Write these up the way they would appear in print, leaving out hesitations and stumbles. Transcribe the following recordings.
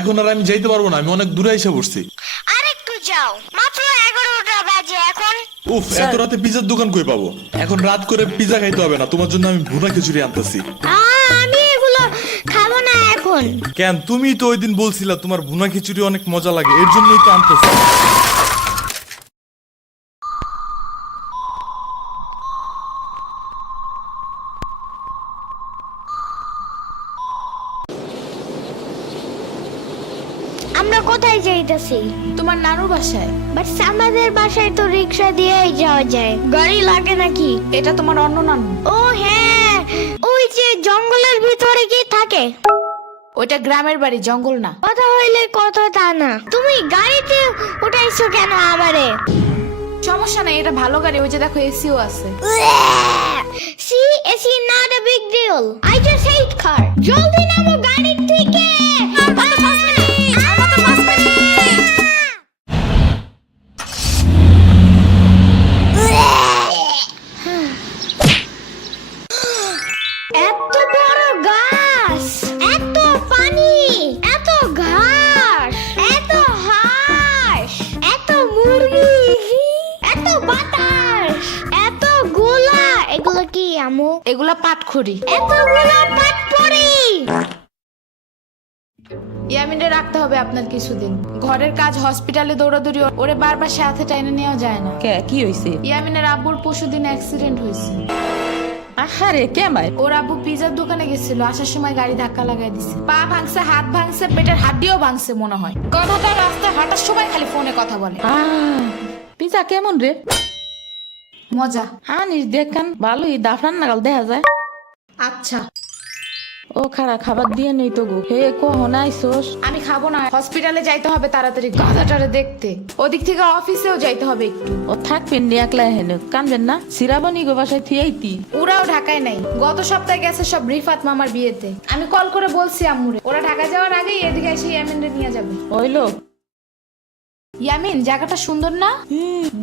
এখন আর আমি যাইতে পারবো না, আমি অনেক দূরে এসে পড়ছি। আরেকটু যাও, মাত্র 11টা বাজে এখন। উফ, এত রাতে পিজার দোকান কই পাবো? এখন রাত করে পিজা খাইতে হবে না, তোমার জন্য আমি ভুনা খিচুড়ি আনতেছি। আমি এগুলো খাবো না এখন। কেন? তুমি তো ওই দিন বলছিলা তোমার ভুনা খিচুড়ি অনেক মজা লাগে, এর জন্যই তো আনতেছি। আমরা কোথায় যাইতেছি? তোমার নানুর বাসায়। বাট আমাদের বাসায় তো রিক্সা দিয়েই যাওয়া যায়, গাড়ি লাগে নাকি? এটা তোমার অন্য নানু। ও হ্যাঁ, ওই যে জঙ্গলের ভিতরে কি থাকে? ওইটা গ্রামের বাড়ি, জঙ্গল না। কথা হইলে কথা তা না। তুমি গাড়িতে উঠাইছো কেন আমারে? সমস্যা নাই, এটা ভালো গাড়ি। ওই যে দেখো, এসিও আছে। See AC not a big deal, I just hate car. জলদি নামো গাড়ি থেকে। এত বড় গাছ, এত পানি, এত ঘাস, এত হাঁস, এত মুরগি, এত বাতাস, এত গোলা। এগুলো কি আমু? এগুলা পাটখড়ি। এতগুলো পাটপড়ি। ইয়ামিনে রাখতে হবে আপনার কিছুদিন। ঘরের কাজ, হসপিটালে দৌড়াদৌড়ি, ওরে বারবার সাথে টাইনে নেওয়া যায় না। কি হইছে? ইয়ামিনের আব্বুর পরশুদিন অ্যাক্সিডেন্ট হয়েছে। আহারে কেমাই? ওর আব্বু পিজার দোকানে গেছিল, আসার সময় গাড়ি ধাক্কা লাগাই দিছে। পা ভাঙছে, হাত ভাঙছে, পেটের হাড্ডিও ভাঙছে মনে হয়। কথাটা রাস্তায় হাঁটার সময় খালি ফোনে কথা বলে। পিজা কেমন রে? মজা। আনিস দেখান, ভালোই দাফরান নাগাল দেখা যায়। আচ্ছা, ও খাড়া খাবার দিয়ে নেই তো গো। হে কখন আইসোস? আমি খাবো না, হসপিটালে যাইতে হবে তাড়াতাড়ি গাধাটারে দেখতে। ওদিক থেকে অফিসেও যাইতে হবে একটু। ও থাকবেন নি একলা হেন, কানবেন না? সিরাবনি গো বাসায় থিয়াইতি। ওরাও ঢাকায় নাই, গত সপ্তাহে গেছে সব রিফাত মামার বিয়েতে। আমি কল করে বলছি আম্মুরে, ওরা ঢাকা যাওয়ার আগেই এদিকে এসে ইয়ামিনরে নিয়ে যাবে। ওইলো ইয়ামিন, জায়গাটা সুন্দর না?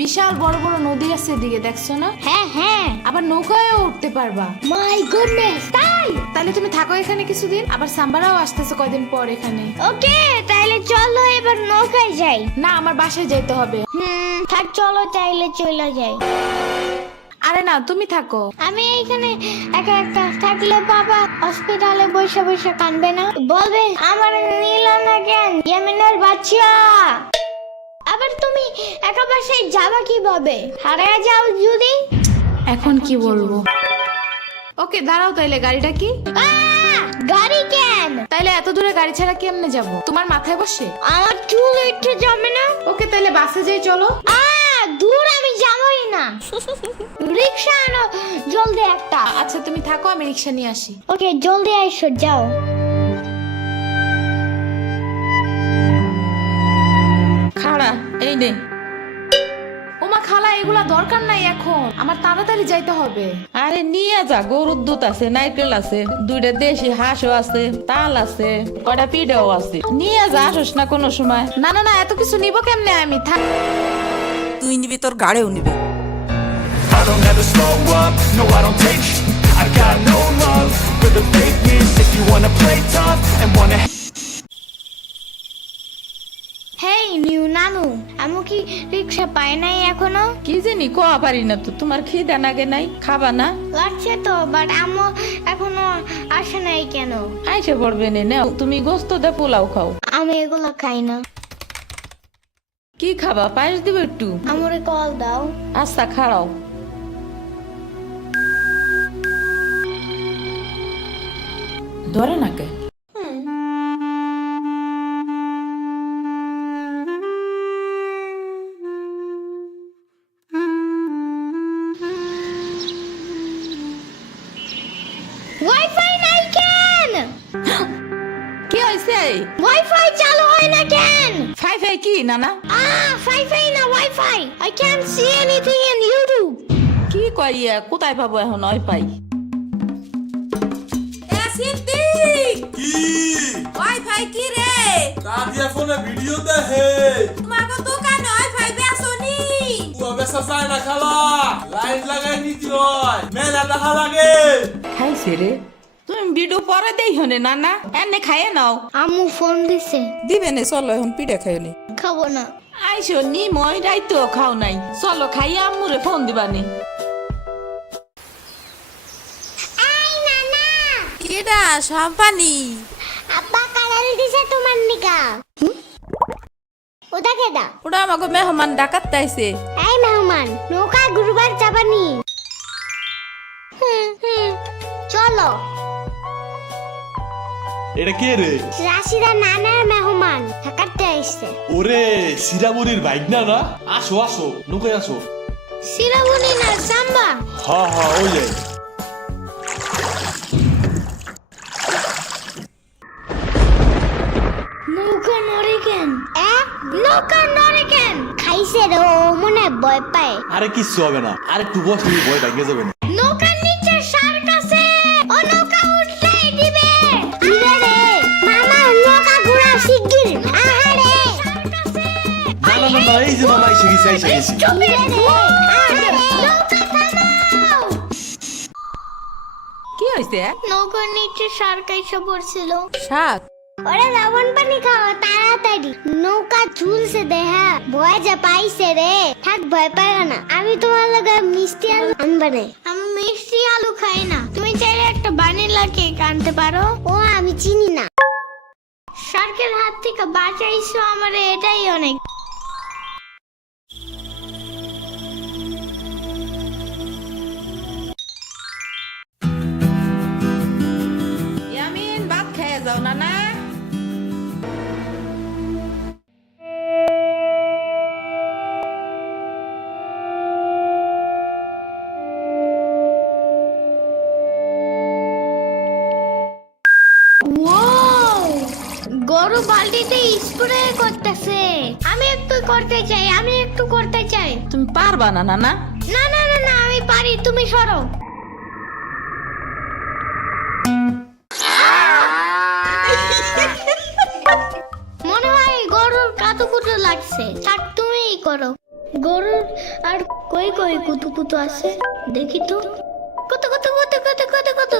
বিশাল বড় বড় নদী আছে এদিকে, দেখছো না? হ্যাঁ হ্যাঁ, আবার নৌকায়ও উঠতে পারবা। মাই গুডনেস, তাই? তাহলে তুমি থাকো এখানে কিছুদিন, আবার সাম্বারাও আসতেছে কয়দিন পর এখানে। ওকে, তাইলে চলো এবার নৌকায় যাই। না, আমার বাসায় যাইতে হবে। থাক, চলো তাইলে চলে যাই। আরে না, তুমি থাকো। আমি এইখানে একা একা থাকলে বাবা হসপিটালে বসে বসে কানবে না? বলবে আমার নিল না কেন ইয়ামিনের বাচ্চা। আবার তুমি একা বাসায় যাবা কিভাবে? হারিয়ে যাও যদি? এখন কি বলবো? ওকে দাঁড়াও, তাইলে গাড়িটা কি? গাড়ি কেন? তাইলে এত দূরে গাড়ি ছাড়া কেমনে যাব? তোমার মাথায় বসে? আমার চুল উঠে যাবে না? ওকে, তাইলে বাসে যাই, চলো। দূর আমি যাবই না। রিক্সা আনো জলদি একটা। আচ্ছা তুমি থাকো, আমি রিক্সা নিয়ে আসি। ওকে, জলদি আইসো, যাও। খাড়া এই নে। ওমা খালা, এগুলা দরকার নাই এখন, আমার তাড়াতাড়ি যাইতে হবে। আরে নিয়ে যা, গরুর দুধ আছে, নারকেল আছে, দুইটা দেশি হাঁসও আছে, তাল আছে, কয়টা পিঠাও আছে। নিয়ে যা, আসোস না কোনো সময়? না না না, এত কিছু নিব কেমনে আমি? থাক। তুই নিবি, তোর গাড়েও নিবি। I don't ever slow up, no I don't take I got no love for the fakeness. If you wanna play tough and wanna hey new নানু, আমি কি রিক্সা পাই নাই এখনো? কি জানি কোয়া পারি না তো। তোমার খিদা নাগে নাই? খাবা না? লাগছে তো, বাট আমু এখনো আসে নাই কেন? আইসে পড়বে নে, নাও তুমি গোস্ত দে পোলাও খাও। আমি এগুলো খাই না। কি খাবা? পায়েস দিব একটু? আমরে কল দাও। আচ্ছা খাড়াও। ধরে নাকে ওয়াইফাই নাই কেন? কি হয়েছে? ওয়াইফাই চালু হয় না কেন? ফাই ফাই কি নানা? ফাইফাই না wifi. I can't see anything in YouTube. কি কইয়া কোথায় পাবো এখন ওয়াইফাই? কি ওয়াইফাই কি রে? কাজিয়া ফোনে ভিডিও দেখে। তোমাকে দোকানে ওয়াইফাই বেসনি? ও বেসা যায় না খালা, লাইন লাগাই নিতে হয়, মেলা দেখা লাগে। খাইছে রে? তুমি ভিডিও পরে দেই হনে নানা এনে খাইয়ে নাও। আম্মু ফোন দিছে। দিবে নে চলো এখন পিঠা খাই নি। খাবো না। আইসো নি মই রাইতো খাও নাই, চলো খাইয়া আম্মুরে ফোন দিবানি। এই নানা, কেডা সম্পানি? আব্বা কালার দিছে তোমার নিকা। ওটা কেডা? ওটা আমাকে মেহমান ডাকাত তাইছে। এই মেহমান, নৌকা ঘুরবার যাবানি? চলো। এটা কে রে? রাশিদা নানার মেহমান থাকাতে আইছে। ওরে সিরাবুরির বাইক না না? আসো আসো, নৌকায় আসো। সিরাবুনি না সাম্বা। হ্যাঁ হ্যাঁ ওই যে। নৌকা নড়ে কেন? নৌকা নড়ে কেন? খাইছে রে, ও মনে হয় ভয় পায়। আরে কিচ্ছু হবে না, আর একটু বসে ভয় ভেঙে যাবে না। নৌকার নিচে শার্ক আছে, ও নৌকা উল্টাই দিবে। ইরে রে, মামা নৌকা ঘোরা শিগগির। আহারে, শার্ক আছে। না না না না, এই যে মামা এসে গেছে এসে গেছে। ইরে রে, আহারে, নৌকা থামাও। কি হইছে? নৌকার নিচে শার্ক এসে পড়ছিল। শাক ওরে লবণ পানি খাও তাড়াতাড়ি, নৌকা ঝুলছে দেহা। ভয় যা পাইছে রে, থাক ভয় পাইও না। আমি তোমার লগে মিষ্টি আলু আনবানে। আমি মিষ্টি আলু খাই না। তুমি চাইলে একটা ভ্যানিলা কেক আনতে পারো। ও আমি চিনি না। শার্কের হাত থেকে বাঁচাইছো আমারে, এটাই অনেক। ইয়ামিন ভাত খেয়ে যাও নানা। গরু বালতিতে স্প্রে করতেছে। আমি একটু করতে চাই, আমি একটু করতে চাই। তুমি পারবা না নানা? না না না না, আমি পারি, তুমি সরো। মনে হয় গরুর কাতুকুতু লাগছে, থাক তুমিই করো। গরুর আর কই কই কুতুকুতু আছে দেখি তো। কত কত কত কত কত কত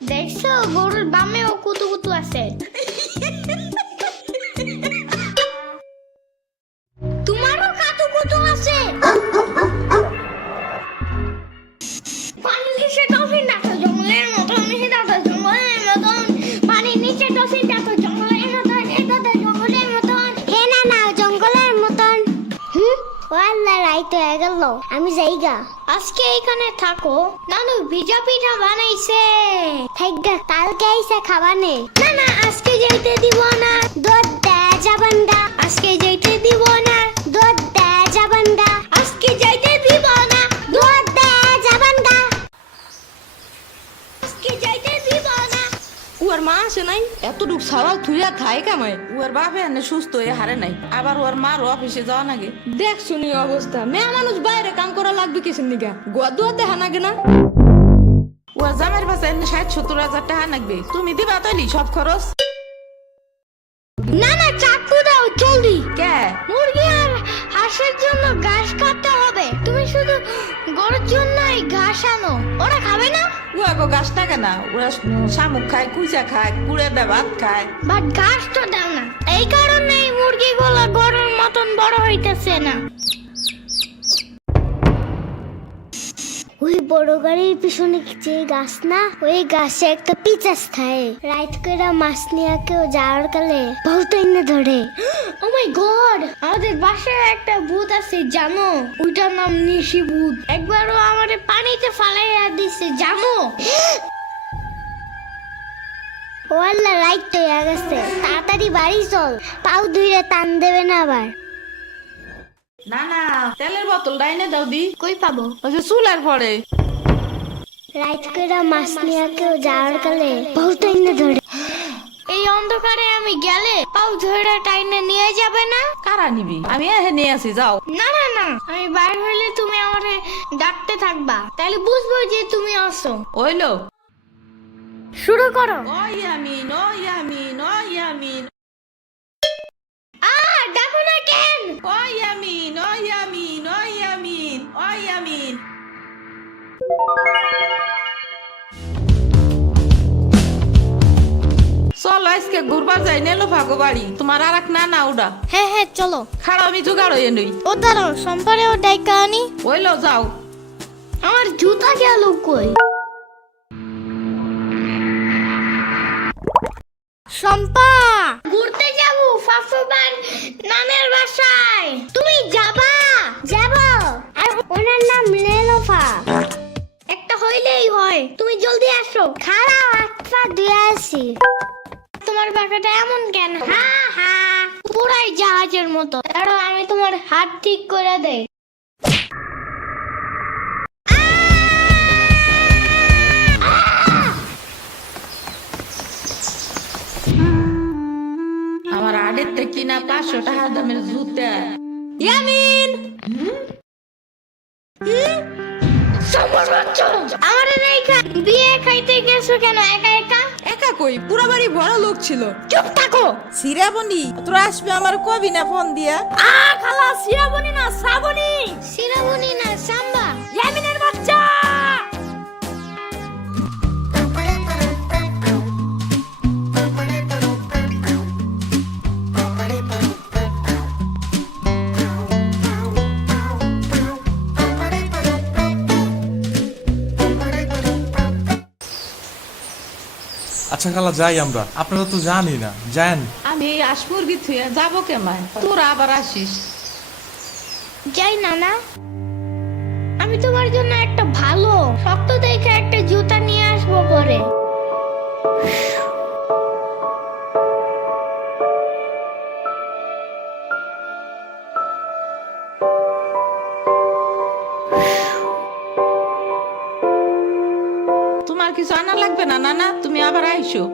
দেখছো, গরুর বামেও কুতুকুতু আছে। তোমারও কাতুকুতু আছে। পানির নিচে ডলফিন দেখো জঙ্গলের মতন, জঙ্গলের মতন। পানির নিচে ডলফিন দেখো জঙ্গলের মতন, জঙ্গলের মতন। হে না না, জঙ্গলের মতন। ওয়াল্লাহ রাইত হয়ে গেল, আমি যাইগা। আজকে এখানে থাকো। নানু ভিজা পিঠা বানাইছে, থাইগা কালকে আইসা খাবানে। না না, আজকে যাইতে দিব না, দুধ দে যাবান্ডা। আজকে যাইতে দিব না, দুধ দে যাবান্ডা। আজকে যাইতে দিব না, দুধ দে যাবান্ডা। আজকে যাইতে দিব না। ওর মা আসে নাই, এতটুক সাওয়াল থুইয়া খায় কামাই। ওর বাপে এনে সুস্থ হয়ে হারে নাই, আবার ওর মার অফিসে যাওয়া নাগে। দেখ শুনি অবস্থা, মেয়ে মানুষ বাইরে কাম করা লাগবে কিসের নিগা? গোয়া দুয়া দেখা নাগে না? ওর জামের পাশে 60-70 হাজার টাকা লাগবে, তুমি দিবা তৈলি সব খরচ? না না, চাকু দাও জলদি। কে? মুরগি আর হাঁসের জন্য ঘাস কাটতে হবে। তুমি শুধু গরুর জন্যই ঘাস আনো, ওরা খাবে না। ও আগো গাছ থাকে না, ওরা শামুক খায়, কুইচা খায়, কুড়ে দে ভাত খায়। বাট ঘাস তো দাও না, এই কারণে মুরগিগুলো গরুর মতন বড় হইতেছে না। ওই বড় গাড়ির পিছনে যে গাছ না, ওই গাছে একটা পিচাস খায়। রাইত করে মাছ নিয়ে কেউ যাওয়ার কালে বহুত এনে ধরে। ও মাই গড, আমাদের বাসায় একটা ভূত আছে জানো? ওইটার নাম নিশি ভূত। একবারও আমারে পানিতে ফালাইয়া দিছে জানো? ওয়াল্লা রাইত তো হয়ে গেছে, তাড়াতাড়ি বাড়ি চল, পাও ধুইরে টান দেবে না আবার। না না, তেলের বোতল ডাইনে দাও দি। কই পাবো? ওই যে চুলার পরে। রাইত করে মাছ নিয়ে কেউ যাওয়ার কালে বহুত এনে ধরে। এই অন্ধকারে আমি গেলে পাও ধরে টাইনে নিয়ে যাবে না? কারা নিবি? আমি এহে নিয়ে আসি, যাও। না না না, আমি বাইরে হইলে তুমি আমারে ডাকতে থাকবা, তাহলে বুঝবো যে তুমি আসো। ওইলো শুরু করো। ও ইয়ামিন, ও ইয়ামিন, ও ইয়ামিন, ডাকো না কেন? ও ইয়ামিন, ও ইয়ামিন, ও ইয়ামিন, ও ইয়ামিন। চলো আজকে ঘুরবার যাই নেলো ভাগো বাড়ি তোমার আর এক না ওটা হ্যাঁ হ্যাঁ চলো। খাড়া আমি জোগাড় হয়ে নই ও দাঁড়াও, সম্পারেও ডাইকা আনি। ওইলো যাও। আমার জুতা গেল কই? শম্পা, ঘুরতে যাব ফাফুবার নানের বাসায়। তুমি যাবা? যাব। আর ওনার নাম লেলোফা। একটা হইলেই হয়, তুমি জলদি আসো। খারাপ আটটা দিয়ে আসি। তোমার বাসাটা এমন কেন? হ্যাঁ হ্যাঁ, পুরাই জাহাজের মতো। দাঁড়াও, আমি তোমার হাত ঠিক করে দেই। আমার আড়ের থেকে কিনা 500 টাকা দামের জুতা। ইয়ামিন আমার রেখা বিয়ে খাইতে গেছো কেন একা একা? একা কই, পুরা বাড়ি বড় লোক ছিল। চুপ থাকো। সিরাবনি তোরা আসবে আমার কবি না ফোন দিয়া? খালা সিরাবনি না শ্রাবণী। সিরাবনি না সাম্বা। ইয়ামিনের বাচ্চা। আচ্ছা খালা যাই আমরা, আপনারা তো জানি না, যান। আমি এই আসমুরগি থুয়ে যাবো কেমায়, তোরা আবার আসিস। যাই নানা, আমি তোমার জন্য একটা ভালো শক্ত দেখে একটা জুতা নিয়ে আসবো পরে। তোমার কিছু আনা লাগবে না নানা, তুমি আবার আইসো।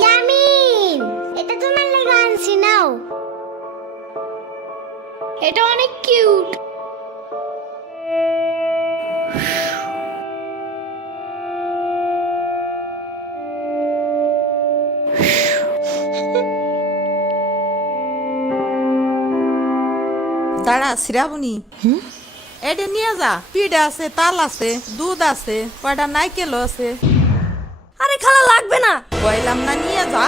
ইয়ামিন, এটা তোমার লাগা আনছি, নাও। এটা অনেক কিউট। দাঁড়া শ্রাবণী, এটা নিয়ে যা। পিঠা আছে, তাল আছে, দুধ আছে, কয়টা নাইকেলও আছে। আরে খালা লাগবে না। কইলাম না নিয়ে যা।